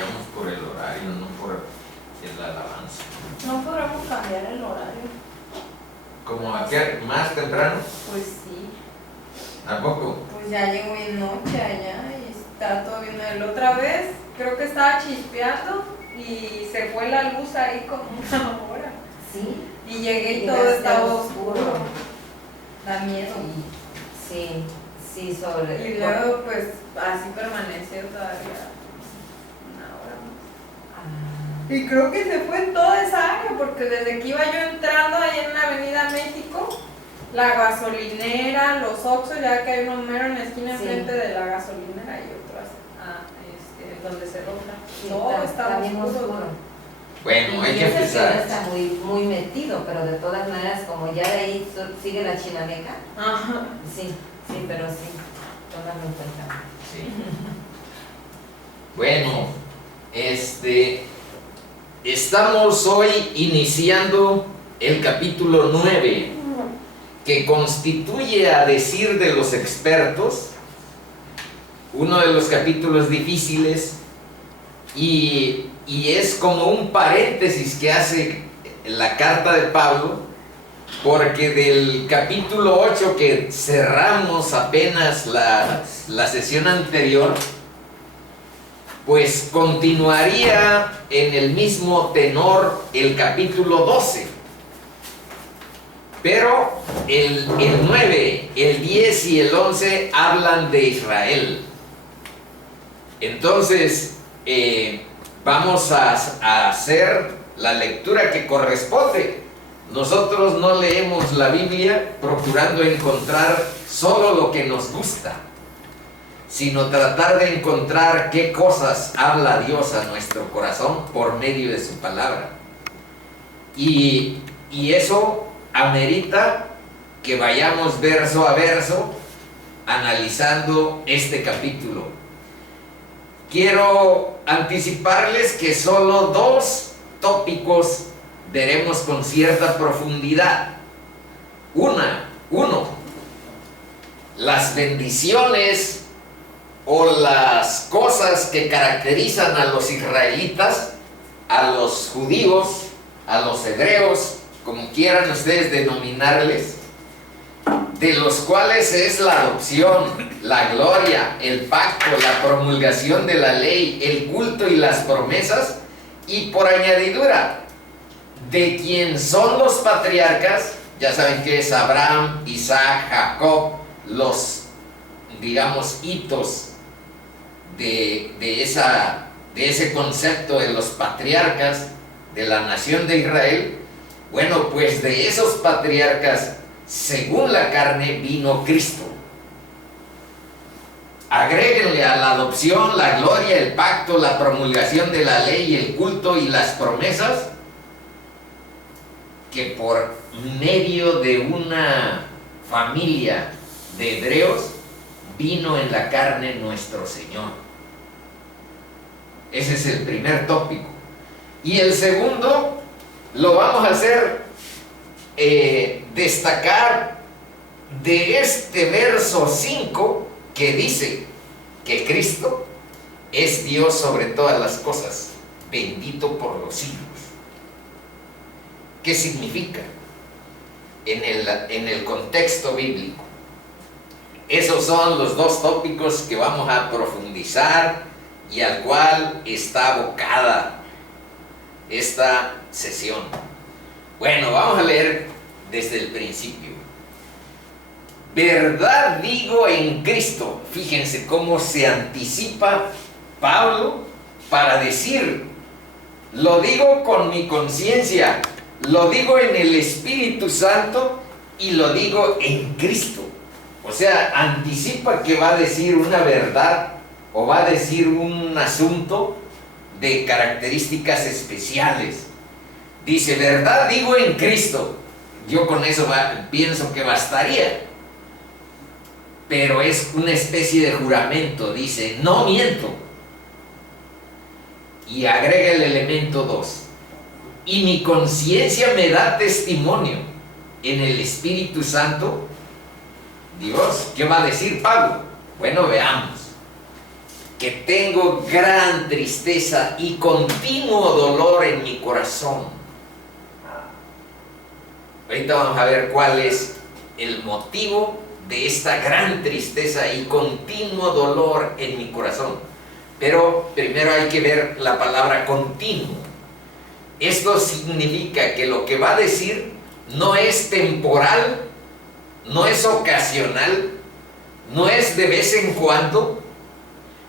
vayamos por el horario, no por el alabanza. No podremos cambiar el horario. ¿Como a qué? ¿Más temprano? Pues sí. ¿Tampoco? Pues ya llegó bien noche allá y está todo bien. La otra vez creo que estaba chispeando y se fue la luz ahí como una hora. Sí. Y llegué y todo Llegaste estaba oscuro. Da miedo. Sí, sí, sobre. Y luego pues así permaneció todavía una hora más. Ah, Y creo que se fue en toda esa área, porque desde que iba yo entrando ahí en la Avenida México, la gasolinera, los Oxxos, ya que hay uno mero en la esquina Sí. enfrente de la gasolinera y otro donde se dobla. sí, Todo estaba bien oscuro. Bueno, hay y que ese sí no empezar. está muy metido, pero de todas maneras, como ya de ahí sigue la Chinameca, Ajá. sí, pero sí, tómalo en cuenta. Sí. Bueno, estamos hoy iniciando el capítulo 9, que constituye, a decir de los expertos, uno de los capítulos difíciles y es como un paréntesis que hace la carta de Pablo, porque del capítulo 8 que cerramos apenas la sesión anterior, pues continuaría en el mismo tenor el capítulo 12. Pero el 9, el 10 y el 11 hablan de Israel. Entonces, vamos a hacer la lectura que corresponde. Nosotros no leemos la Biblia procurando encontrar solo lo que nos gusta, sino tratar de encontrar qué cosas habla Dios a nuestro corazón por medio de su palabra. Y eso amerita que vayamos verso a verso analizando este capítulo. Quiero anticiparles que solo 2 tópicos veremos con cierta profundidad. Uno, las bendiciones o las cosas que caracterizan a los israelitas, a los judíos, a los hebreos, como quieran ustedes denominarles, de los cuales es la adopción, la gloria, el pacto, la promulgación de la ley, el culto y las promesas, y por añadidura, de quien son los patriarcas. Ya saben que es Abraham, Isaac, Jacob, los, digamos, hitos de ese concepto de los patriarcas de la nación de Israel. Bueno, pues de esos patriarcas, según la carne, vino Cristo. Agréguenle a la adopción, la gloria, el pacto, la promulgación de la ley, el culto y las promesas, que por medio de una familia de hebreos vino en la carne nuestro Señor. Ese es el primer tópico. Y el segundo lo vamos a hacer destacar de este verso 5, que dice que Cristo es Dios sobre todas las cosas, bendito por los siglos. ¿Qué significa en el contexto bíblico? Esos son los 2 tópicos que vamos a profundizar y al cual está abocada esta sesión. Bueno, vamos a leer desde el principio. Verdad digo en Cristo. Fíjense cómo se anticipa Pablo para decir: lo digo con mi conciencia, lo digo en el Espíritu Santo y lo digo en Cristo. O sea, anticipa que va a decir una verdad o va a decir un asunto de características especiales. Dice, verdad digo en Cristo. Yo con eso pienso que bastaría. Pero es una especie de juramento. Dice, no miento. Y agrega el elemento 2. Y mi conciencia me da testimonio en el Espíritu Santo. Dios, ¿qué va a decir Pablo? Bueno, veamos. que tengo gran tristeza y continuo dolor en mi corazón. Ahorita vamos a ver cuál es el motivo de esta gran tristeza y continuo dolor en mi corazón. Pero primero hay que ver la palabra continuo. Esto significa que lo que va a decir no es temporal, no es ocasional, no es de vez en cuando,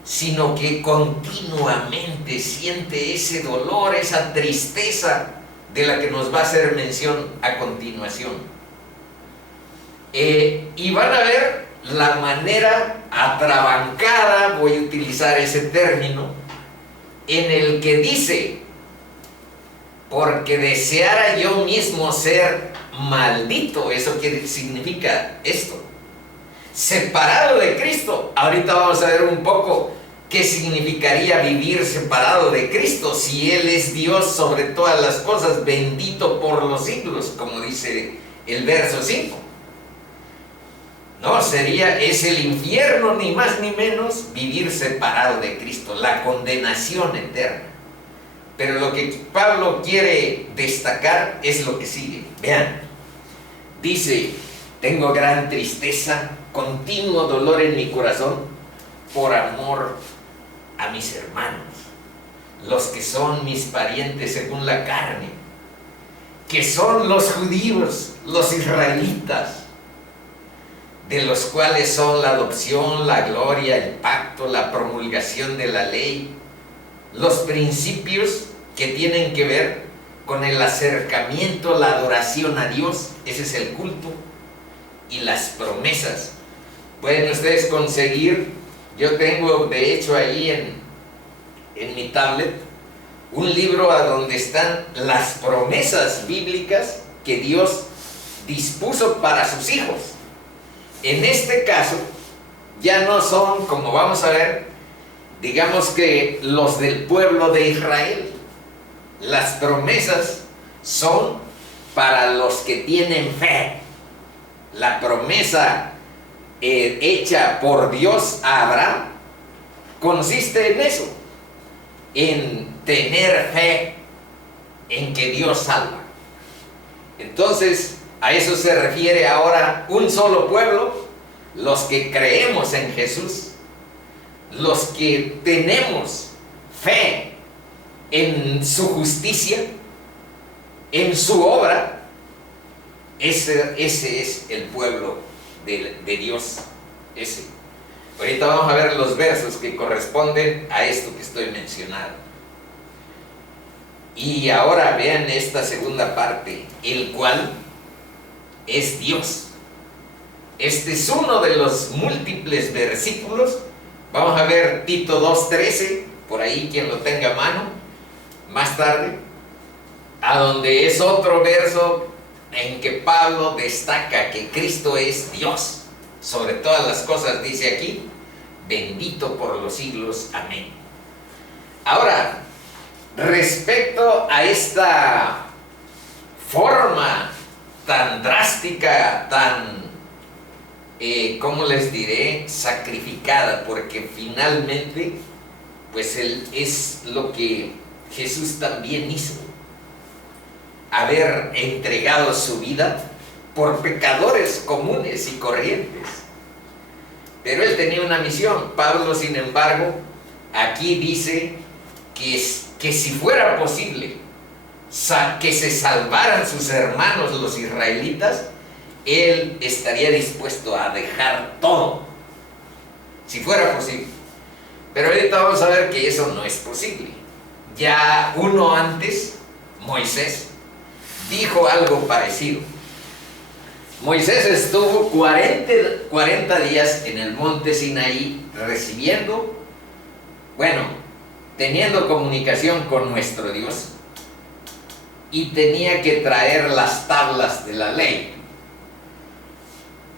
sino que continuamente siente ese dolor, esa tristeza de la que nos va a hacer mención a continuación. Y van a ver la manera atrabancada, voy a utilizar ese término, en el que dice: porque deseara yo mismo ser maldito. Eso significa esto, separado de Cristo. Ahorita vamos a ver un poco qué significaría vivir separado de Cristo, si Él es Dios sobre todas las cosas, bendito por los siglos, como dice el verso 5. No, es el infierno, ni más ni menos, vivir separado de Cristo, la condenación eterna. Pero lo que Pablo quiere destacar es lo que sigue. Vean, dice: tengo gran tristeza, continuo dolor en mi corazón, por amor a mis hermanos, los que son mis parientes según la carne, que son los judíos, los israelitas, de los cuales son la adopción, la gloria, el pacto, la promulgación de la ley, los principios que tienen que ver con el acercamiento, la adoración a Dios, ese es el culto, y las promesas. Pueden ustedes conseguir, yo tengo de hecho ahí en mi tablet un libro a donde están las promesas bíblicas que Dios dispuso para sus hijos. En este caso, ya no son, como vamos a ver, digamos que los del pueblo de Israel. Las promesas son para los que tienen fe. La promesa hecha por Dios a Abraham consiste en eso, en tener fe en que Dios salva. Entonces, a eso se refiere ahora un solo pueblo, los que creemos en Jesús, los que tenemos fe en su justicia, en su obra. Ese es el pueblo de Dios. Ese. Ahorita vamos a ver los versos que corresponden a esto que estoy mencionando. Y ahora vean esta segunda parte, el cual es Dios. Este es uno de los múltiples versículos. Vamos a ver Tito 2:13, por ahí quien lo tenga a mano, más tarde, a donde es otro verso en que Pablo destaca que Cristo es Dios sobre todas las cosas. Dice aquí: bendito por los siglos, amén. Ahora, respecto a esta forma tan drástica, tan, ¿cómo les diré?, sacrificada, porque finalmente, pues es lo que Jesús también hizo, haber entregado su vida por pecadores comunes y corrientes. Pero él tenía una misión. Pablo, sin embargo, aquí dice que si fuera posible que se salvaran sus hermanos los israelitas, él estaría dispuesto a dejar todo, si fuera posible. Pero ahorita vamos a ver que eso no es posible. Ya uno antes, Moisés, dijo algo parecido. Moisés estuvo 40 días en el monte Sinaí recibiendo, teniendo comunicación con nuestro Dios, y tenía que traer las tablas de la ley.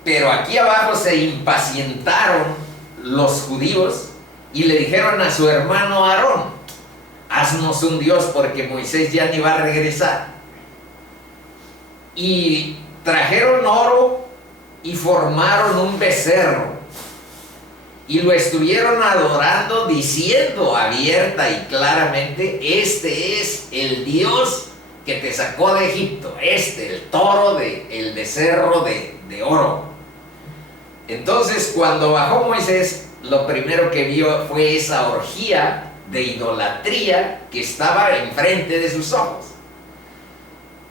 Pero aquí abajo se impacientaron los judíos y le dijeron a su hermano Aarón: haznos un Dios, porque Moisés ya ni va a regresar. Y trajeron oro y formaron un becerro y lo estuvieron adorando, diciendo abierta y claramente: este es el Dios que te sacó de Egipto, el toro, el becerro de oro. Entonces, cuando bajó Moisés, lo primero que vio fue esa orgía de idolatría que estaba enfrente de sus ojos.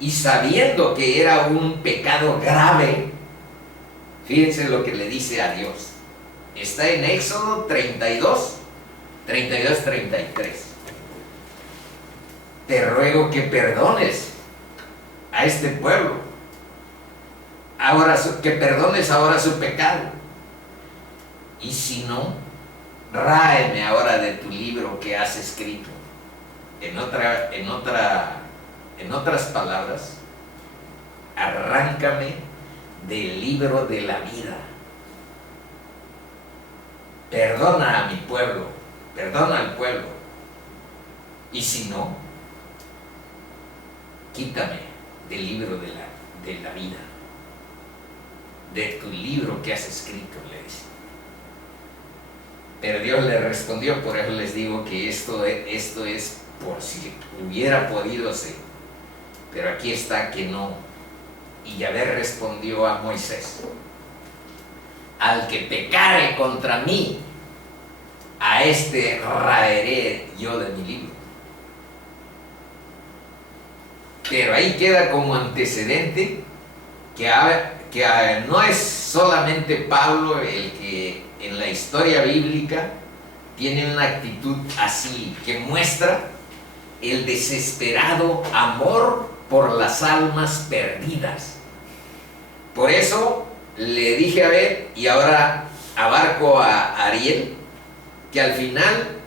Y sabiendo que era un pecado grave, fíjense lo que le dice a Dios. Está en Éxodo 32, 33. Te ruego que perdones a este pueblo, que perdones ahora su pecado, y si no, ráeme ahora de tu libro que has escrito. En otras palabras, arráncame del libro de la vida. Perdona a mi pueblo, perdona al pueblo, y si no, quítame del libro de la vida, de tu libro que has escrito, le dice. Pero Dios le respondió, por eso les digo que esto es por si hubiera podido ser, pero aquí está que no. Y Yahvé respondió a Moisés: al que pecare contra mí, a este raeré yo de mi libro. Pero ahí queda como antecedente que no es solamente Pablo el que en la historia bíblica tiene una actitud así, que muestra el desesperado amor por las almas perdidas. Por eso le dije a ver, y ahora abarco a Ariel, que al final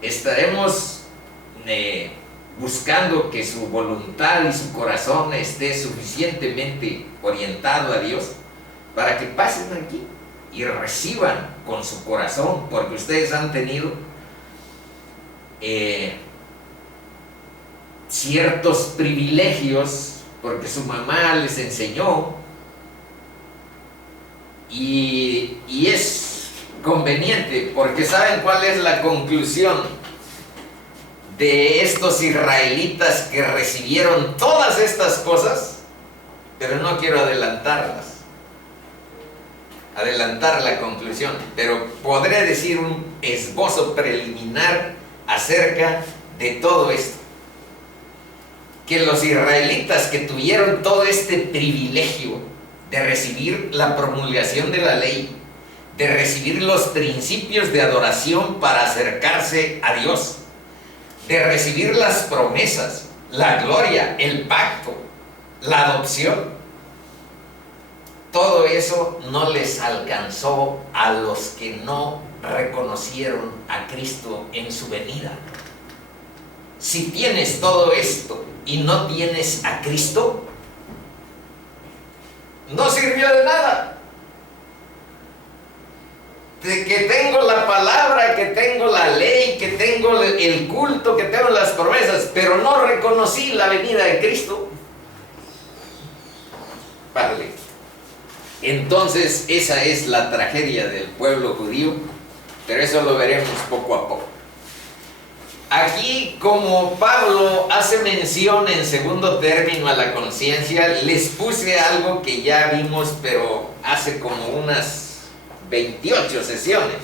estaremos buscando que su voluntad y su corazón esté suficientemente orientado a Dios para que pasen aquí y reciban con su corazón, porque ustedes han tenido ciertos privilegios porque su mamá les enseñó, y es conveniente, porque ¿saben cuál es la conclusión de estos israelitas que recibieron todas estas cosas? Pero no quiero adelantar la conclusión, pero podré decir un esbozo preliminar acerca de todo esto. Que los israelitas que tuvieron todo este privilegio de recibir la promulgación de la ley, de recibir los principios de adoración para acercarse a Dios, de recibir las promesas, la gloria, el pacto, la adopción, todo eso no les alcanzó a los que no reconocieron a Cristo en su venida. Si tienes todo esto y no tienes a Cristo, no sirvió de nada. De que tengo la palabra, que tengo la ley, que tengo el culto, que tengo las promesas, pero no reconocí la venida de Cristo, vale. Entonces esa es la tragedia del pueblo judío, pero eso lo veremos poco a poco. Aquí, como Pablo hace mención en segundo término a la conciencia, les puse algo que ya vimos, pero hace como unas 28 sesiones.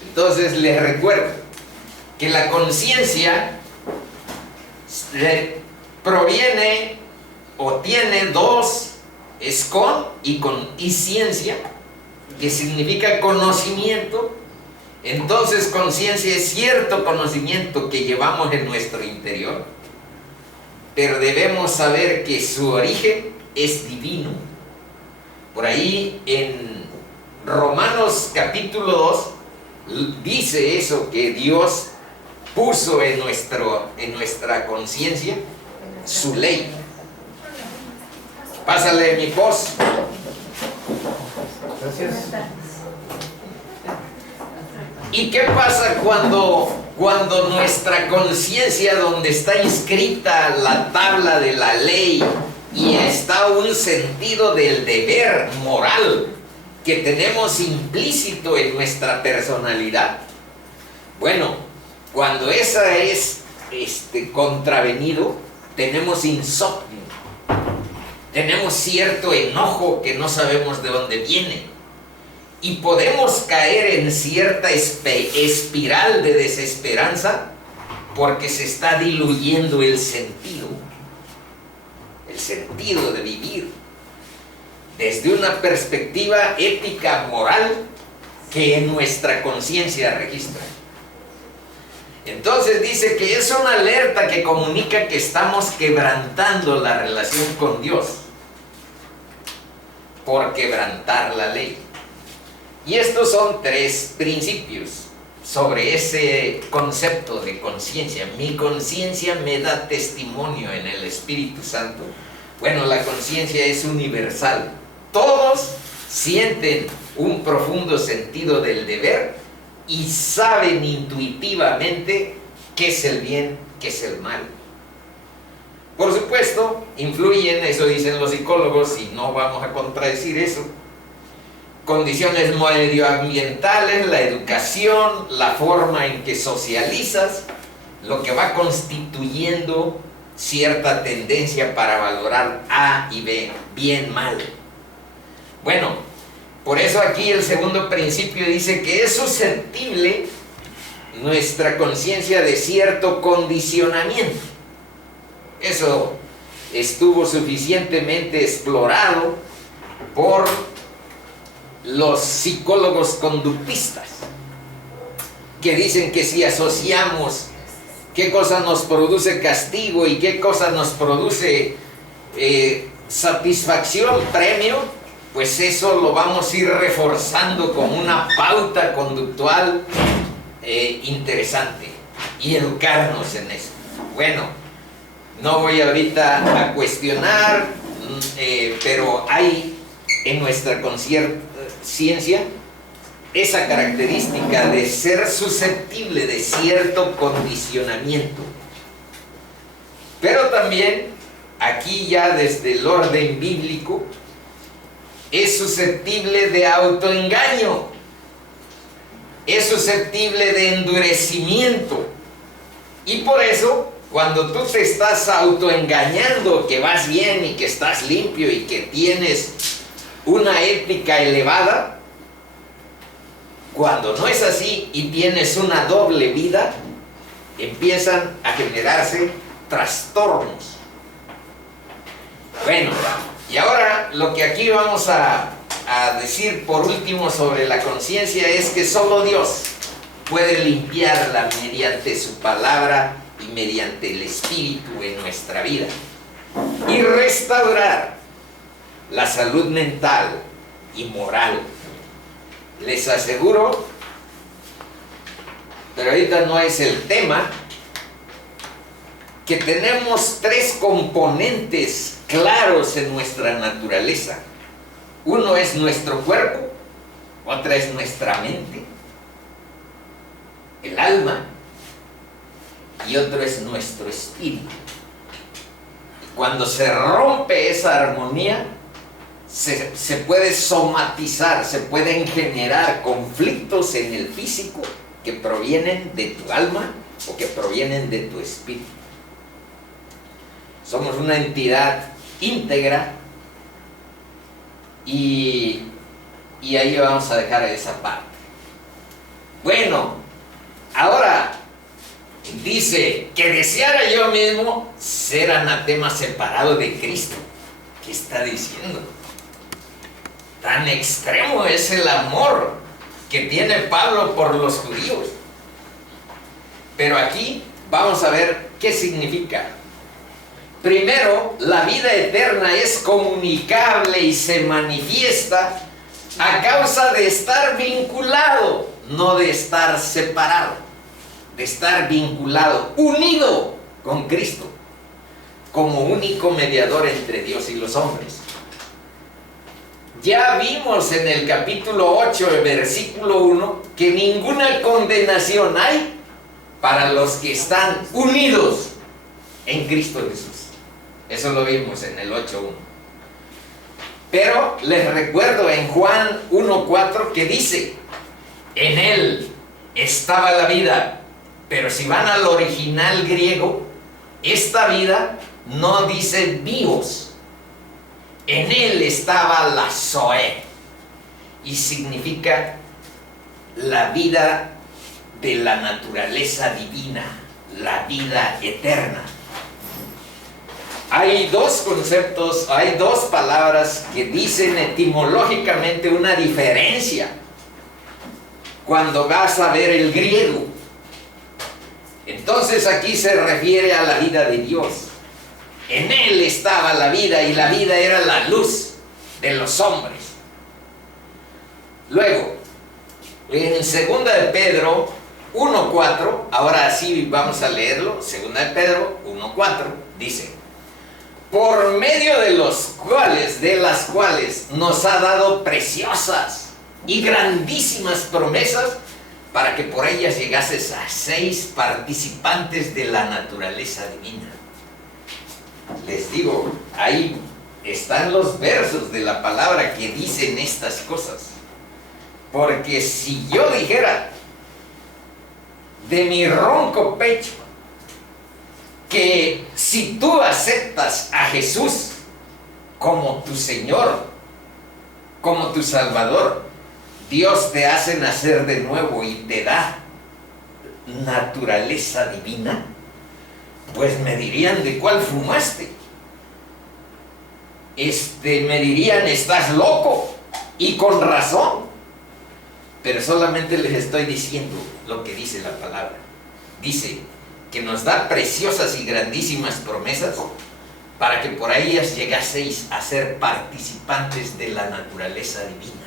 Entonces les recuerdo que la conciencia proviene o tiene dos, es con y ciencia, que significa conocimiento. Entonces conciencia es cierto conocimiento que llevamos en nuestro interior, pero debemos saber que su origen es divino. Por ahí en Romanos capítulo 2 dice eso, que Dios puso en nuestra conciencia su ley. Pásale mi post. Gracias. ¿Y qué pasa cuando nuestra conciencia, donde está inscrita la tabla de la ley y está un sentido del deber moral, que tenemos implícito en nuestra personalidad? Bueno, cuando esa es contravenido, tenemos insomnio, tenemos cierto enojo que no sabemos de dónde viene, y podemos caer en cierta espiral de desesperanza porque se está diluyendo el sentido de vivir desde una perspectiva ética, moral, que nuestra conciencia registra. Entonces dice que es una alerta que comunica que estamos quebrantando la relación con Dios por quebrantar la ley. Y estos son 3 principios sobre ese concepto de conciencia. Mi conciencia me da testimonio en el Espíritu Santo. Bueno, la conciencia es universal. Todos sienten un profundo sentido del deber y saben intuitivamente qué es el bien, qué es el mal. Por supuesto, influyen, eso dicen los psicólogos, y no vamos a contradecir eso, condiciones medioambientales, la educación, la forma en que socializas, lo que va constituyendo cierta tendencia para valorar A y B, bien, mal. Bueno, por eso aquí el segundo principio dice que es susceptible nuestra conciencia de cierto condicionamiento. Eso estuvo suficientemente explorado por los psicólogos conductistas, que dicen que si asociamos qué cosa nos produce castigo y qué cosa nos produce satisfacción, premio, pues eso lo vamos a ir reforzando con una pauta conductual interesante y educarnos en eso. Bueno, no voy ahorita a cuestionar, pero hay en nuestra conciencia esa característica de ser susceptible de cierto condicionamiento. Pero también, aquí ya desde el orden bíblico, es susceptible de autoengaño, es susceptible de endurecimiento. Y por eso, cuando tú te estás autoengañando que vas bien y que estás limpio y que tienes una ética elevada, cuando no es así y tienes una doble vida, empiezan a generarse trastornos. Bueno, y ahora lo que aquí vamos a decir por último sobre la conciencia es que solo Dios puede limpiarla mediante su palabra y mediante el Espíritu en nuestra vida y restaurar la salud mental y moral. Les aseguro, pero ahorita no es el tema, que tenemos 3 componentes claros en nuestra naturaleza. Uno es nuestro cuerpo, otra es nuestra mente, el alma, y otro es nuestro espíritu. Cuando se rompe esa armonía, se puede somatizar, se pueden generar conflictos en el físico que provienen de tu alma o que provienen de tu espíritu. Somos una entidad íntegra y ahí vamos a dejar esa parte. Bueno, ahora dice que deseara yo mismo ser anatema separado de Cristo. ¿Qué está diciendo? Tan extremo es el amor que tiene Pablo por los judíos. Pero aquí vamos a ver qué significa. Primero, la vida eterna es comunicable y se manifiesta a causa de estar vinculado, no de estar separado, de estar vinculado, unido con Cristo, como único mediador entre Dios y los hombres. Ya vimos en el capítulo 8, el versículo 1, que ninguna condenación hay para los que están unidos en Cristo Jesús. Eso lo vimos en el 8.1. Pero les recuerdo en Juan 1:4 que dice, en él estaba la vida. Pero si van al original griego, esta vida no dice bios. En él estaba la zoe. Y significa la vida de la naturaleza divina, la vida eterna. Hay dos conceptos, hay dos palabras que dicen etimológicamente una diferencia cuando vas a ver el griego. Entonces aquí se refiere a la vida de Dios. En él estaba la vida y la vida era la luz de los hombres. Luego, en 2 de Pedro 1:4, ahora sí vamos a leerlo, 2 de Pedro 1:4, dice, por medio de las cuales nos ha dado preciosas y grandísimas promesas, para que por ellas llegases a seis participantes de la naturaleza divina. Les digo, ahí están los versos de la palabra que dicen estas cosas. Porque si yo dijera de mi ronco pecho que si tú aceptas a Jesús como tu Señor, como tu Salvador, Dios te hace nacer de nuevo y te da naturaleza divina, pues me dirían, ¿de cuál fumaste? Me dirían, estás loco, y con razón. Pero solamente les estoy diciendo lo que dice la palabra. Dice que nos da preciosas y grandísimas promesas para que por ellas llegaseis a ser participantes de la naturaleza divina.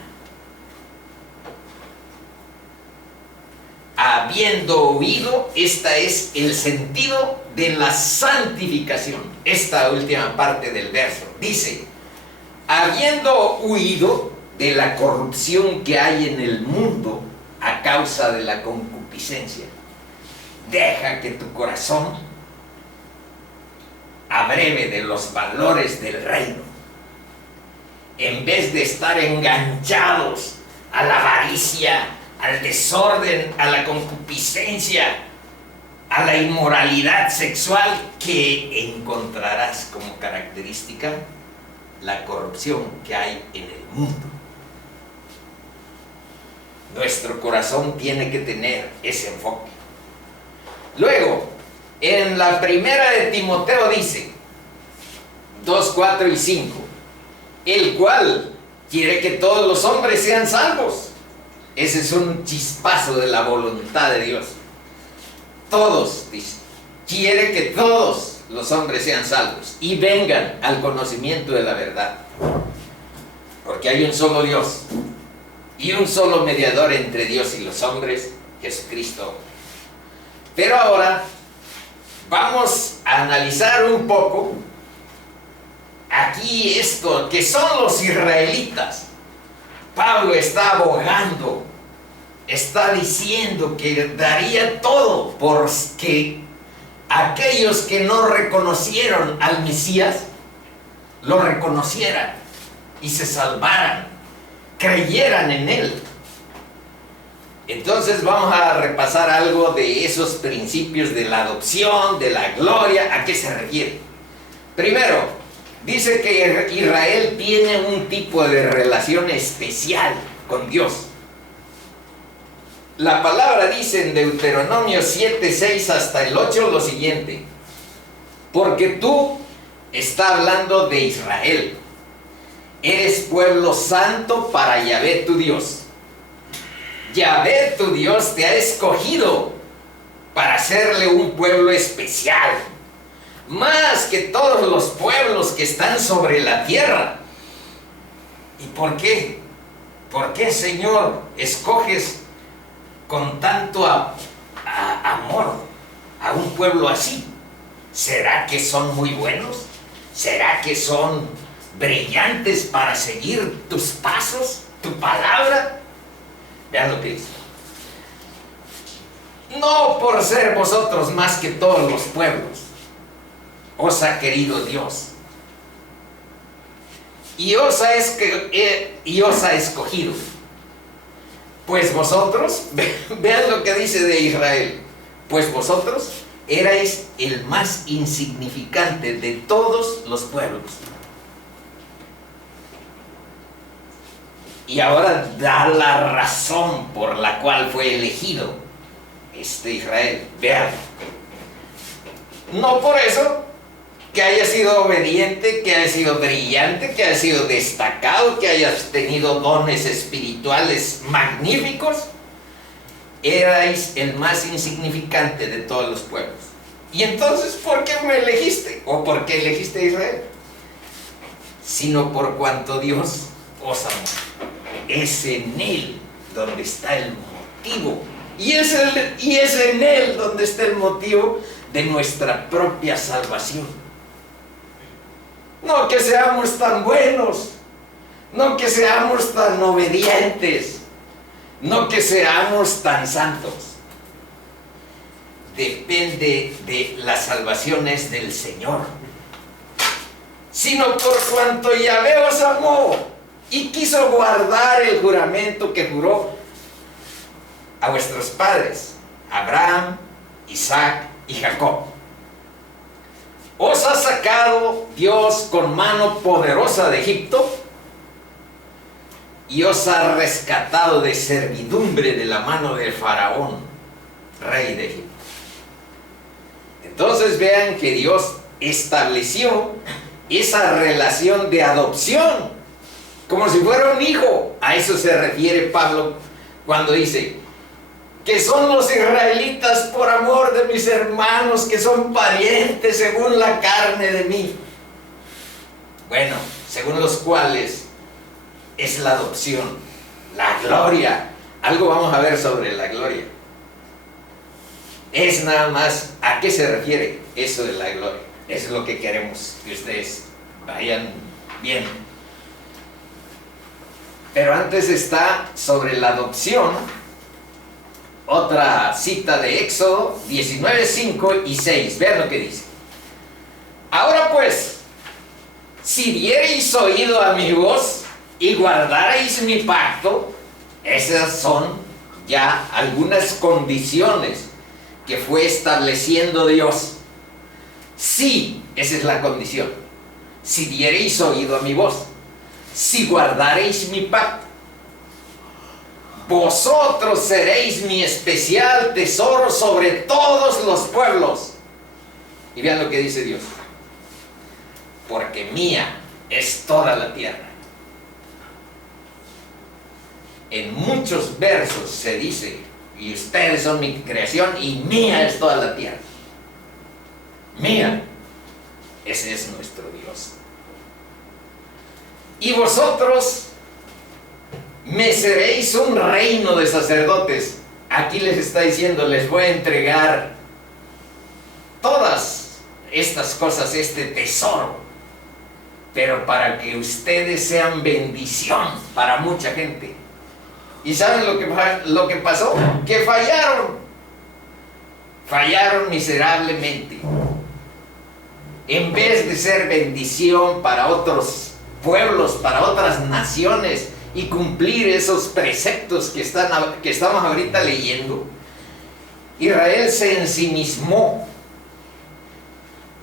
Habiendo oído, esta es el sentido de la santificación. Esta última parte del verso dice, habiendo huido de la corrupción que hay en el mundo a causa de la concupiscencia, deja que tu corazón abreve de los valores del reino, en vez de estar enganchados a la avaricia, al desorden, a la concupiscencia, a la inmoralidad sexual que encontrarás como característica la corrupción que hay en el mundo. Nuestro corazón tiene que tener ese enfoque. Luego, en la primera de Timoteo dice, 2, 4 y 5, el cual quiere que todos los hombres sean salvos. Ese es un chispazo de la voluntad de Dios. Todos, dice, quiere que todos los hombres sean salvos y vengan al conocimiento de la verdad. Porque hay un solo Dios y un solo mediador entre Dios y los hombres, Jesucristo. Pero ahora vamos a analizar un poco aquí esto, que son los israelitas. Pablo está abogando, está diciendo que daría todo por que aquellos que no reconocieron al Mesías lo reconocieran y se salvaran, creyeran en él. Entonces vamos a repasar algo de esos principios de la adopción, de la gloria. ¿A qué se refiere? Primero, dice que Israel tiene un tipo de relación especial con Dios. La palabra dice en Deuteronomio 7, 6 hasta el 8 lo siguiente: porque tú, está hablando de Israel, eres pueblo santo para Yahvé tu Dios. Yahvé tu Dios te ha escogido para hacerle un pueblo especial, más que todos los pueblos que están sobre la tierra. ¿Y por qué? ¿Por qué, Señor, escoges con tanto amor a un pueblo así? ¿Será que son muy buenos? ¿Será que son brillantes para seguir tus pasos, tu palabra? Vean lo que dice. No por ser vosotros más que todos los pueblos os ha querido Dios, y os ha escogido. Pues vosotros, vean lo que dice de Israel, pues vosotros erais el más insignificante de todos los pueblos. Y ahora da la razón por la cual fue elegido Israel. Vean, no por eso que haya sido obediente, que haya sido brillante, que haya sido destacado, que hayas tenido dones espirituales magníficos. Erais el más insignificante de todos los pueblos. Y entonces, ¿por qué me elegiste? ¿O por qué elegiste a Israel? Sino por cuanto Dios os amó. Es en Él donde está el motivo. Y es en Él donde está el motivo de nuestra propia salvación. No que seamos tan buenos, no que seamos tan obedientes, no que seamos tan santos. Depende de las salvaciones del Señor. Sino por cuanto Yahvé os amó y quiso guardar el juramento que juró a vuestros padres, Abraham, Isaac y Jacob. Os ha sacado Dios con mano poderosa de Egipto y os ha rescatado de servidumbre de la mano de Faraón, rey de Egipto. Entonces vean que Dios estableció esa relación de adopción, como si fuera un hijo. A eso se refiere Pablo cuando dice que son los israelitas por amor de mis hermanos, que son parientes según la carne de mí. Bueno, según los cuales es la adopción, la gloria. Algo vamos a ver sobre la gloria. Es nada más, ¿a qué se refiere eso de la gloria? Eso es lo que queremos que ustedes vayan viendo. Pero antes está sobre la adopción otra cita de Éxodo 19, 5 y 6. Vean lo que dice. Ahora pues, si diereis oído a mi voz y guardareis mi pacto, esas son ya algunas condiciones que fue estableciendo Dios. Sí, esa es la condición. Si diereis oído a mi voz, si guardareis mi pacto, vosotros seréis mi especial tesoro sobre todos los pueblos. Y vean lo que dice Dios. Porque mía es toda la tierra. En muchos versos se dice, y ustedes son mi creación y mía es toda la tierra. Mía, ese es nuestro Dios. Y vosotros me seréis un reino de sacerdotes. Aquí les está diciendo, les voy a entregar todas estas cosas, este tesoro, pero para que ustedes sean bendición para mucha gente. ¿Y saben lo que pasó? Que fallaron miserablemente. En vez de ser bendición para otros pueblos, para otras naciones, y cumplir esos preceptos que estamos ahorita leyendo, Israel se ensimismó,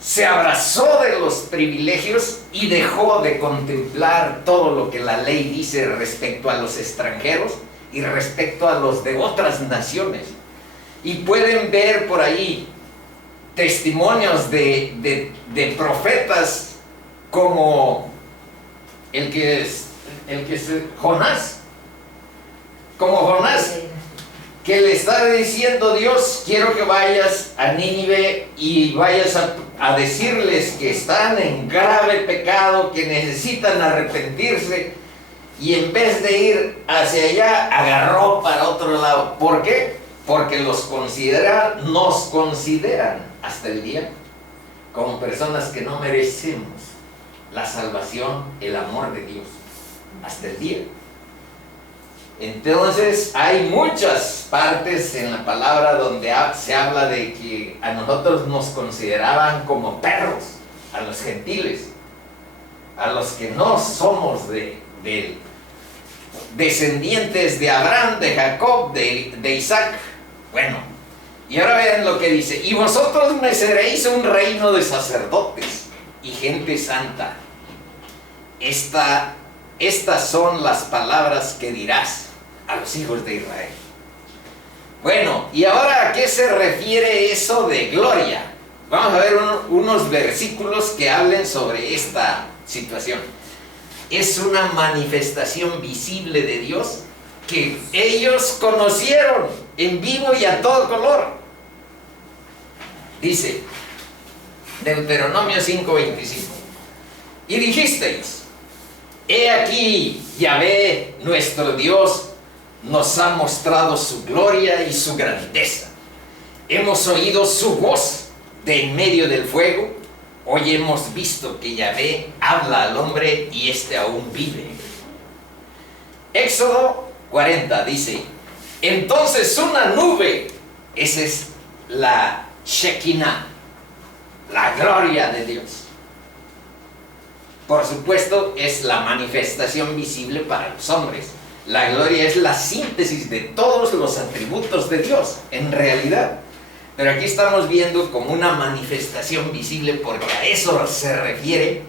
se abrazó de los privilegios y dejó de contemplar todo lo que la ley dice respecto a los extranjeros y respecto a los de otras naciones. Y pueden ver por ahí testimonios de profetas como Jonás, que le está diciendo Dios, quiero que vayas a Nínive y vayas a decirles que están en grave pecado, que necesitan arrepentirse, y en vez de ir hacia allá, agarró para otro lado. ¿Por qué? Porque nos consideran hasta el día como personas que no merecemos la salvación, el amor de Dios, hasta el día. Entonces hay muchas partes en la palabra donde se habla de que a nosotros nos consideraban como perros, a los gentiles. a los que no somos descendientes de Abraham, de Jacob, de Isaac. Bueno, y ahora vean lo que dice: y vosotros me seréis un reino de sacerdotes y gente santa. Estas son las palabras que dirás a los hijos de Israel. Bueno, y ahora, ¿a qué se refiere eso de gloria? Vamos a ver unos versículos que hablen sobre esta situación. Es una manifestación visible de Dios que ellos conocieron en vivo y a todo color. Dice Deuteronomio 5:25: y dijisteis: he aquí, Yahvé nuestro Dios nos ha mostrado su gloria y su grandeza. Hemos oído su voz de en medio del fuego. Hoy hemos visto que Yahvé habla al hombre y éste aún vive. Éxodo 40 dice: entonces una nube, esa es la Shekinah, la gloria de Dios. Por supuesto, es la manifestación visible para los hombres. La gloria es la síntesis de todos los atributos de Dios, en realidad. Pero aquí estamos viendo como una manifestación visible, porque a eso se refiere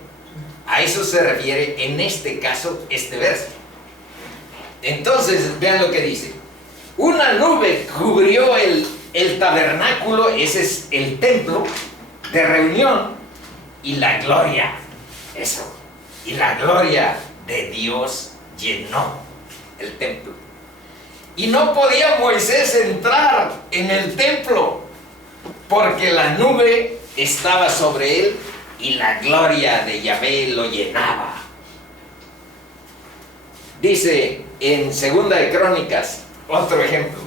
en este caso este verso. Entonces, vean lo que dice: una nube cubrió el tabernáculo, ese es el templo de reunión, y la gloria, y la gloria de Dios llenó el templo. Y no podía Moisés entrar en el templo, porque la nube estaba sobre él y la gloria de Yahvé lo llenaba. Dice en 2 de Crónicas, otro ejemplo: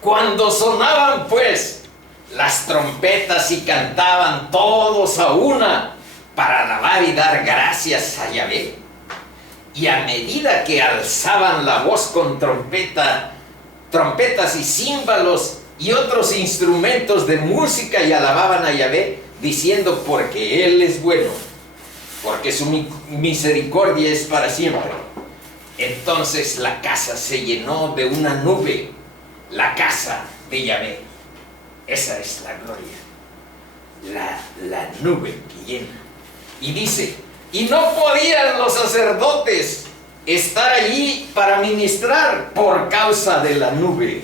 cuando sonaban pues las trompetas y cantaban todos a una para alabar y dar gracias a Yahvé, y a medida que alzaban la voz con trompetas y címbalos y otros instrumentos de música, y alababan a Yahvé, diciendo: porque Él es bueno, porque su misericordia es para siempre. Entonces la casa se llenó de una nube, la casa de Yahvé. Esa es la gloria, la nube que llena. Y dice: y no podían los sacerdotes estar allí para ministrar por causa de la nube,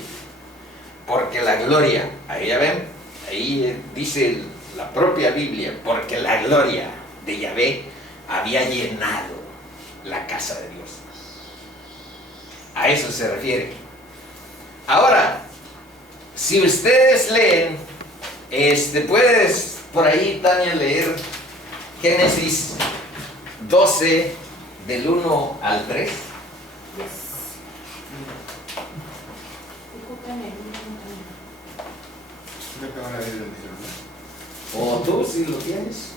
porque la gloria, ahí ya ven, ahí dice la propia Biblia, porque la gloria de Yahvé había llenado la casa de Dios. A eso se refiere. Ahora, si ustedes leen, puedes por ahí, Tania, leer Génesis 12, del 1 al 3. O tú, si lo tienes.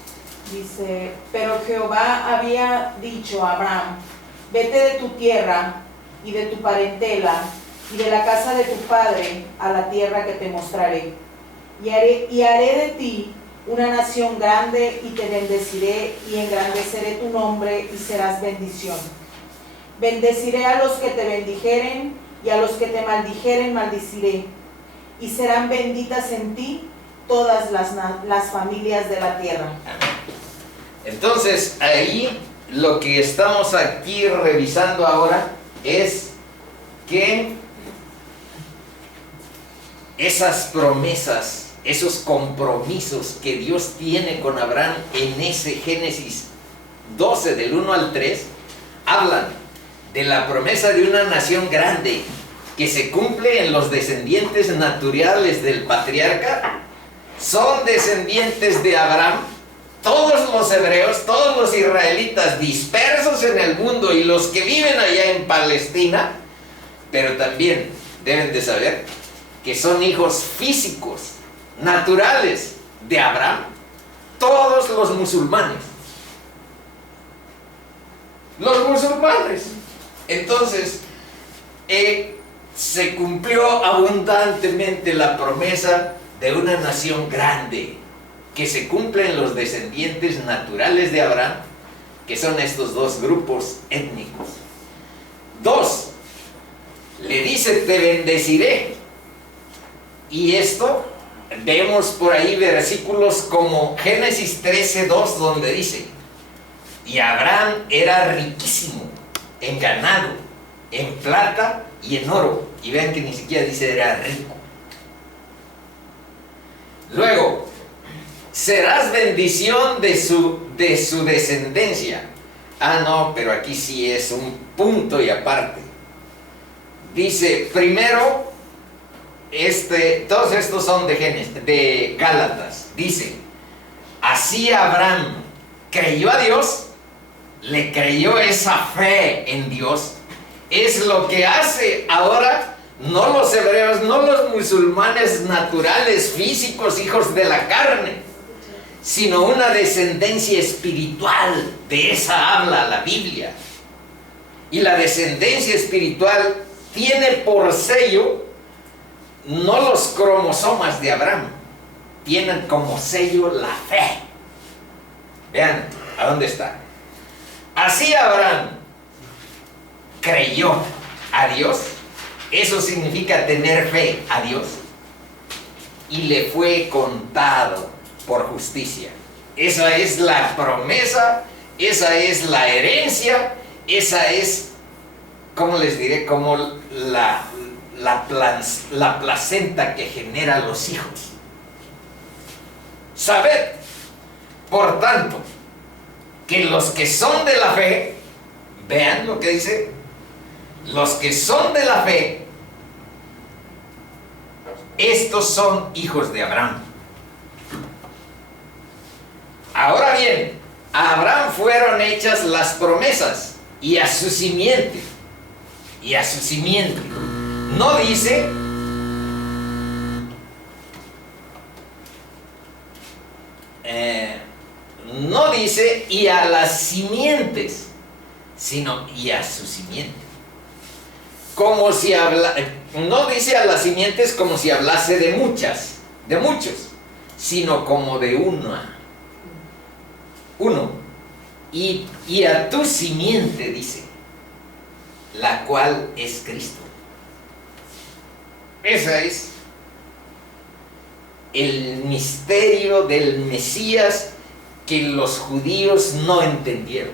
Dice: pero Jehová había dicho a Abraham: vete de tu tierra y de tu parentela y de la casa de tu padre a la tierra que te mostraré, y haré de ti una nación grande, y te bendeciré y engrandeceré tu nombre, y serás bendición. Bendeciré a los que te bendijeren, y a los que te maldijeren maldiciré, y serán benditas en ti todas las familias de la tierra. Entonces, ahí lo que estamos aquí revisando ahora es que esas promesas, esos compromisos que Dios tiene con Abraham en ese Génesis 12, del 1 al 3, hablan de la promesa de una nación grande que se cumple en los descendientes naturales del patriarca. Son descendientes de Abraham todos los hebreos, todos los israelitas dispersos en el mundo y los que viven allá en Palestina, pero también deben de saber que son hijos físicos, naturales de Abraham, todos los musulmanes. Los musulmanes. Entonces, se cumplió abundantemente la promesa de una nación grande, que se cumple en los descendientes naturales de Abraham, que son estos dos grupos étnicos. 2, le dice, te bendeciré. Y esto, vemos por ahí versículos como Génesis 13:2, donde dice, y Abraham era riquísimo en ganado, en plata y en oro. Y vean que ni siquiera dice era rico. Luego, serás bendición de su descendencia. Ah, no, pero aquí sí es un punto y aparte. Dice, primero, todos estos son de Gálatas. Dice, así Abraham creyó a Dios, le creyó esa fe en Dios. Es lo que hace ahora, no los hebreos, no los musulmanes naturales, físicos, hijos de la carne, sino una descendencia espiritual. De esa habla la Biblia. Y la descendencia espiritual tiene por sello no los cromosomas de Abraham, tienen como sello la fe. Vean, ¿a dónde está? Así Abraham creyó a Dios, eso significa tener fe a Dios, y le fue contado por justicia. Esa es la promesa, esa es la herencia, esa es, ¿cómo les diré? Como la placenta que genera los hijos. Sabed, por tanto, que los que son de la fe, vean lo que dice, los que son de la fe, estos son hijos de Abraham. Ahora bien, a Abraham fueron hechas las promesas, y a su simiente, no dice, y a las simientes, sino y a su simiente. Como si no dice a las simientes como si hablase de muchos, sino como de uno. Y a tu simiente, dice, la cual es Cristo. Ese es el misterio del Mesías que los judíos no entendieron.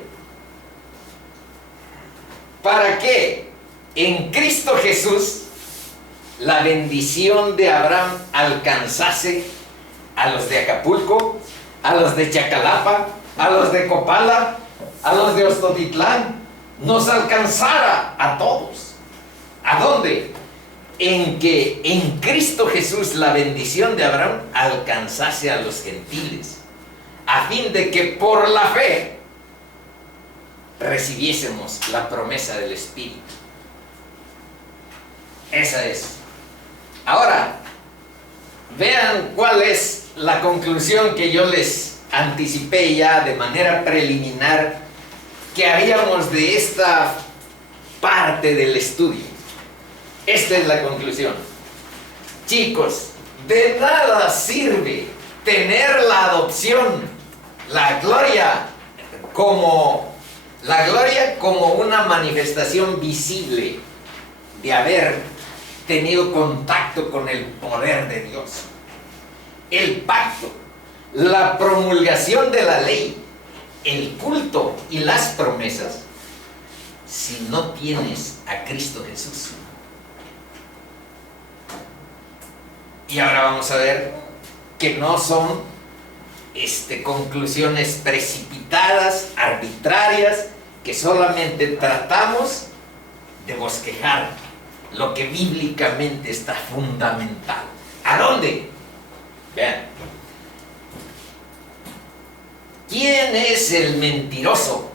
¿Para qué? En Cristo Jesús la bendición de Abraham alcanzase a los de Acapulco, a los de Chacalapa, a los de Copala, a los de Ostotitlán, nos alcanzara a todos. ¿A dónde? En que en Cristo Jesús la bendición de Abraham alcanzase a los gentiles, a fin de que por la fe recibiésemos la promesa del Espíritu. Esa es. Ahora, vean cuál es la conclusión que yo les anticipé ya de manera preliminar que haríamos de esta parte del estudio. Esta es la conclusión. Chicos, de nada sirve tener la adopción, la gloria como una manifestación visible de haber tenido contacto con el poder de Dios. El pacto, la promulgación de la ley, el culto y las promesas, si no tienes a Cristo Jesús. Y ahora vamos a ver que no son conclusiones precipitadas, arbitrarias, que solamente tratamos de bosquejar lo que bíblicamente está fundamentado. ¿A dónde? Vean. ¿Quién es el mentiroso?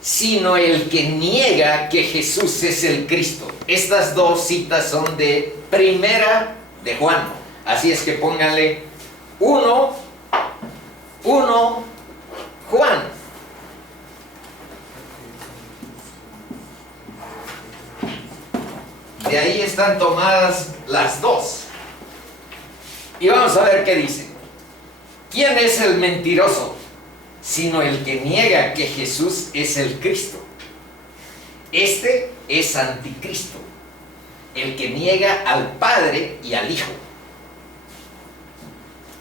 Sino el que niega que Jesús es el Cristo. Estas dos citas son de Primera de Juan. Así es que pónganle 1 Juan. De ahí están tomadas las dos. Y vamos a ver qué dice. ¿Quién es el mentiroso? sino el que niega que Jesús es el Cristo. Este es anticristo, el que niega al Padre y al Hijo.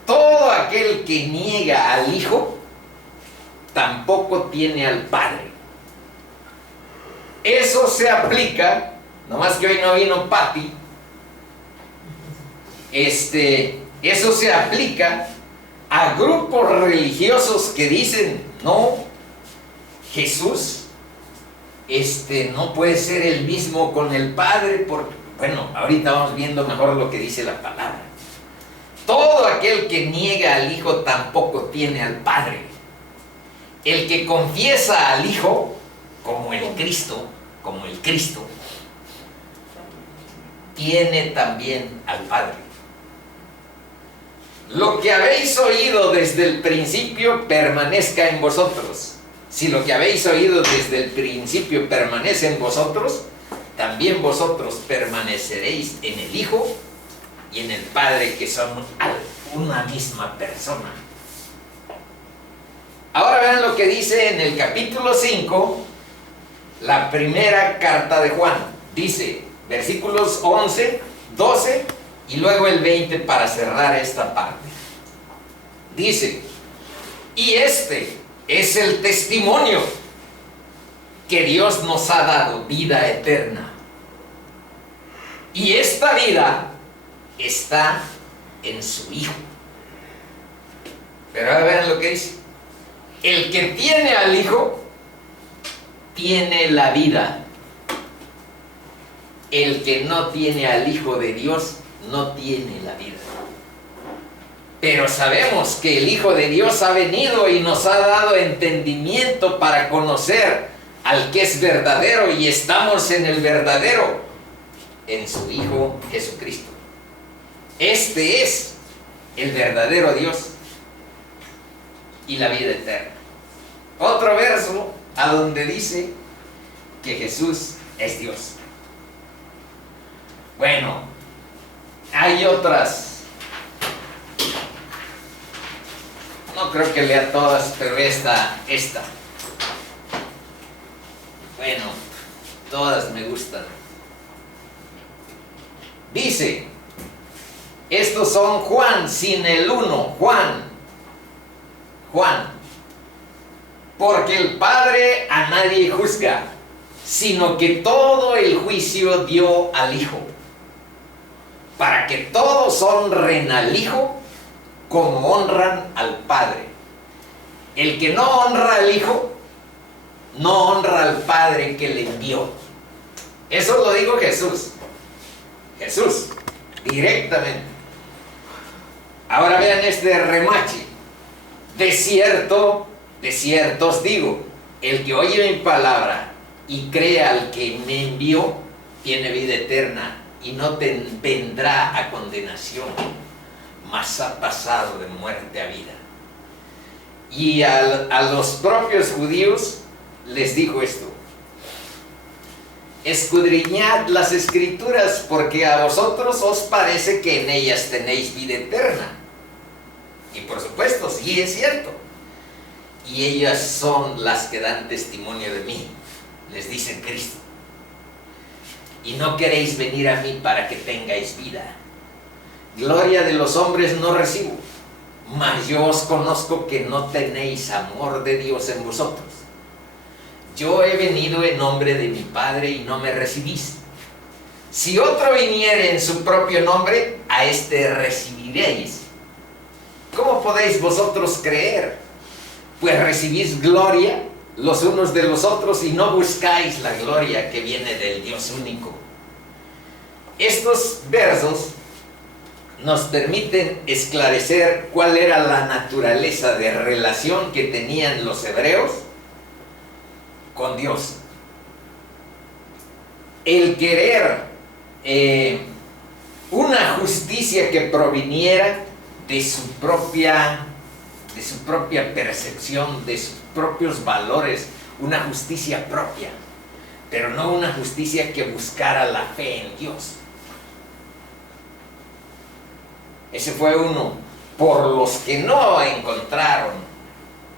Todo aquel que niega al Hijo tampoco tiene al Padre. Eso se aplica, nomás que hoy no vino Pati, eso se aplica a grupos religiosos que dicen, no, Jesús no puede ser el mismo con el Padre, porque, bueno, ahorita vamos viendo mejor lo que dice la palabra. Todo aquel que niega al Hijo tampoco tiene al Padre. El que confiesa al Hijo como el Cristo, tiene también al Padre. Lo que habéis oído desde el principio permanezca en vosotros. Si lo que habéis oído desde el principio permanece en vosotros, también vosotros permaneceréis en el Hijo y en el Padre, que son una misma persona. Ahora vean lo que dice en el capítulo 5, la primera carta de Juan. Dice, versículos 11, 12 y luego el 20 para cerrar esta parte. Dice, y este es el testimonio que Dios nos ha dado, vida eterna. Y esta vida está en su Hijo. Pero ahora vean lo que dice. El que tiene al Hijo, tiene la vida. El que no tiene al Hijo de Dios, no tiene la vida. Pero sabemos que el Hijo de Dios ha venido y nos ha dado entendimiento para conocer al que es verdadero, y estamos en el verdadero, en su Hijo Jesucristo. Este es el verdadero Dios y la vida eterna. Otro verso a donde dice que Jesús es Dios. Bueno, hay otras. No creo que lea todas, pero esta. Bueno, todas me gustan. Dice, estos son Juan sin el uno, Juan. Porque el Padre a nadie juzga, sino que todo el juicio dio al Hijo, para que todos honren al Hijo como honran al Padre. El que no honra al Hijo, no honra al Padre que le envió. Eso lo dijo Jesús. Jesús, directamente. Ahora vean este remache. De cierto os digo, el que oye mi palabra y cree al que me envió, tiene vida eterna y no vendrá a condenación, mas ha pasado de muerte a vida. Y a los propios judíos les dijo esto: escudriñad las Escrituras, porque a vosotros os parece que en ellas tenéis vida eterna. Y por supuesto, sí es cierto. Y ellas son las que dan testimonio de mí, les dice Cristo. Y no queréis venir a mí para que tengáis vida. Gloria de los hombres no recibo, mas yo os conozco que no tenéis amor de Dios en vosotros. Yo he venido en nombre de mi Padre y no me recibís. Si otro viniere en su propio nombre, a éste recibiréis. ¿Cómo podéis vosotros creer? Pues recibís gloria los unos de los otros y no buscáis la gloria que viene del Dios único. Estos versos nos permiten esclarecer cuál era la naturaleza de relación que tenían los hebreos con Dios. El querer una justicia que proviniera de su propia percepción, de sus propios valores, una justicia propia, pero no una justicia que buscara la fe en Dios. Ese fue uno por los que no encontraron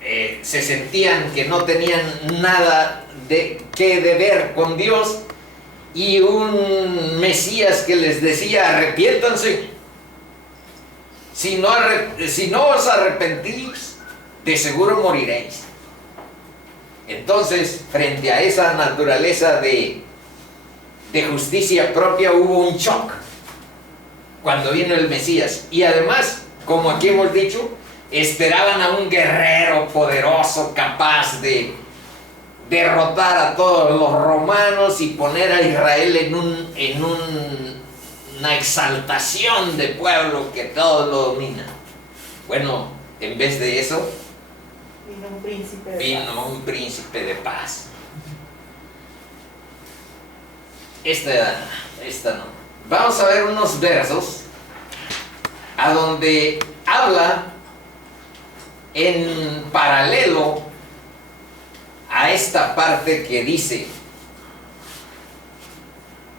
se sentían que no tenían nada que deber con Dios, y un Mesías que les decía: arrepiéntanse, si no os arrepentís, de seguro moriréis. Entonces, frente a esa naturaleza de justicia propia, hubo un shock cuando vino el Mesías. Y además, como aquí hemos dicho, esperaban a un guerrero poderoso, capaz de derrotar a todos los romanos y poner a Israel en una exaltación de pueblo que todo lo domina. Bueno, en vez de eso, vino un príncipe de paz. Esta no. Vamos a ver unos versos a donde habla en paralelo a esta parte que dice: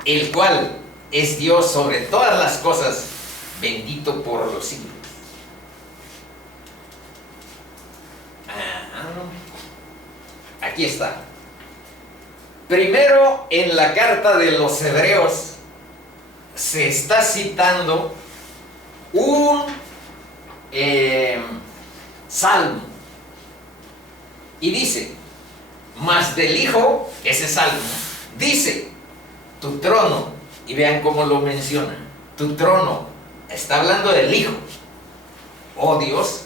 el cual es Dios sobre todas las cosas, bendito por los siglos. Aquí está. Primero, en la carta de los Hebreos se está citando un salmo, y dice: mas del Hijo, ese salmo, dice: tu trono, y vean cómo lo menciona, tu trono, está hablando del Hijo, oh Dios,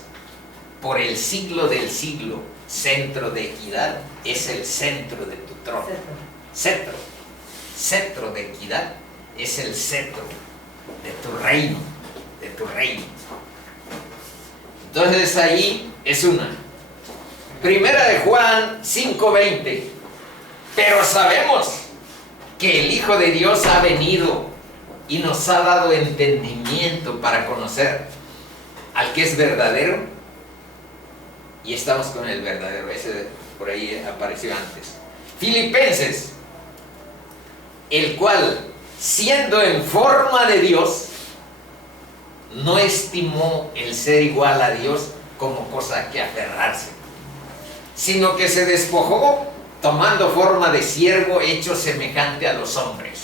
por el siglo del siglo, centro de equidad, es el centro de tu trono. Cetro de equidad es el cetro de tu reino, Entonces ahí es una. Primera de Juan 5:20. Pero sabemos que el Hijo de Dios ha venido y nos ha dado entendimiento para conocer al que es verdadero. Y estamos con el verdadero, ese por ahí apareció antes. Filipenses, el cual, siendo en forma de Dios, no estimó el ser igual a Dios como cosa a que aferrarse, sino que se despojó, tomando forma de siervo, hecho semejante a los hombres.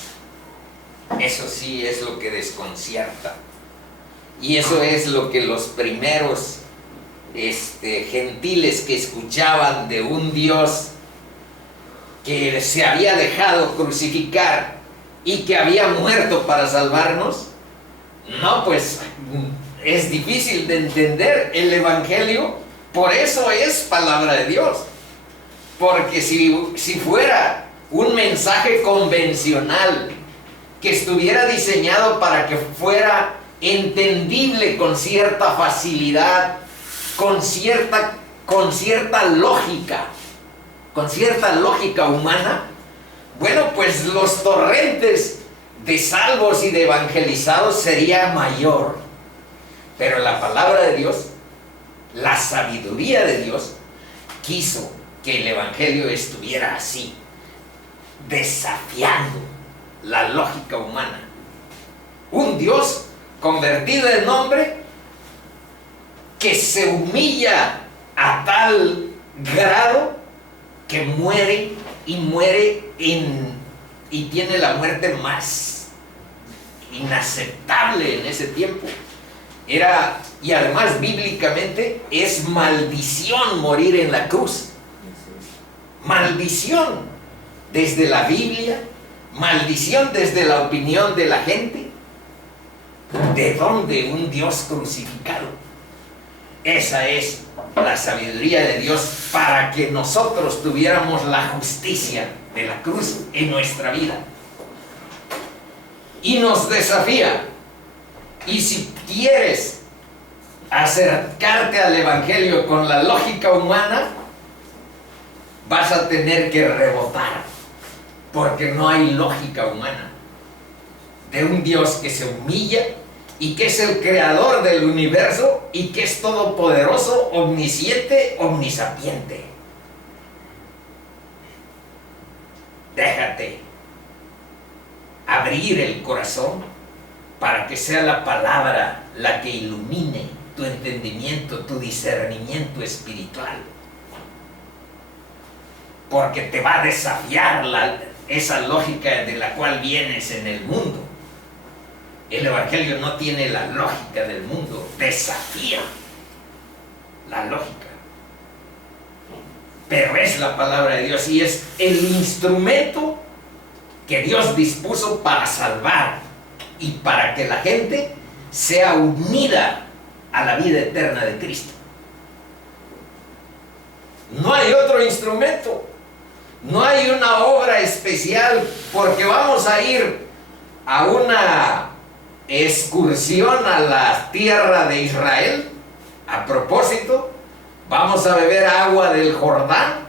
Eso sí es lo que desconcierta. Y eso es lo que los primeros gentiles que escuchaban de un Dios que se había dejado crucificar y que había muerto para salvarnos, no, pues es difícil de entender el Evangelio. Por eso es palabra de Dios, porque si fuera un mensaje convencional que estuviera diseñado para que fuera entendible con cierta facilidad, con cierta lógica humana, bueno, pues los torrentes de salvos y de evangelizados sería mayor. Pero la palabra de Dios, la sabiduría de Dios, quiso que el evangelio estuviera así, desafiando la lógica humana. Un Dios convertido en hombre que se humilla a tal grado que muere y tiene la muerte más inaceptable en ese tiempo. Y además bíblicamente es maldición morir en la cruz. Maldición desde la Biblia, maldición desde la opinión de la gente. ¿De dónde un Dios crucificado? Esa es la sabiduría de Dios para que nosotros tuviéramos la justicia de la cruz en nuestra vida. Y nos desafía. Y si quieres acercarte al evangelio con la lógica humana, vas a tener que rebotar, porque no hay lógica humana de un Dios que se humilla y que es el creador del universo y que es todopoderoso, omnisciente, omnisapiente. Déjate abrir el corazón para que sea la palabra la que ilumine tu entendimiento, tu discernimiento espiritual. porque te va a desafiar esa lógica de la cual vienes en el mundo. El Evangelio no tiene la lógica del mundo, desafía la lógica. Pero es la palabra de Dios y es el instrumento que Dios dispuso para salvar y para que la gente sea unida a la vida eterna de Cristo. No hay otro instrumento, no hay una obra especial, porque vamos a ir a una excursión a la tierra de Israel. A propósito, vamos a beber agua del Jordán,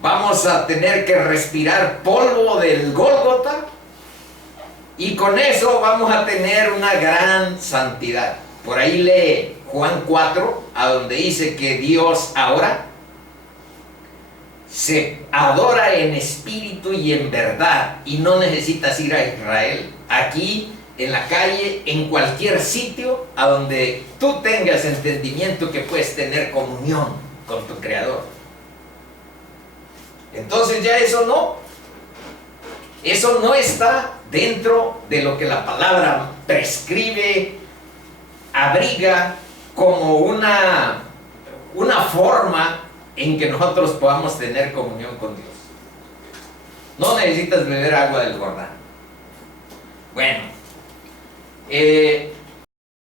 vamos a tener que respirar polvo del Gólgota, y con eso vamos a tener una gran santidad. Por ahí lee Juan 4, a donde dice que Dios ahora se adora en espíritu y en verdad, y no necesitas ir a Israel. Aquí, en la calle, en cualquier sitio a donde tú tengas entendimiento, que puedes tener comunión con tu Creador. Entonces ya eso no está dentro de lo que la palabra prescribe, abriga como una forma en que nosotros podamos tener comunión con Dios. No necesitas beber agua del Jordán. Bueno,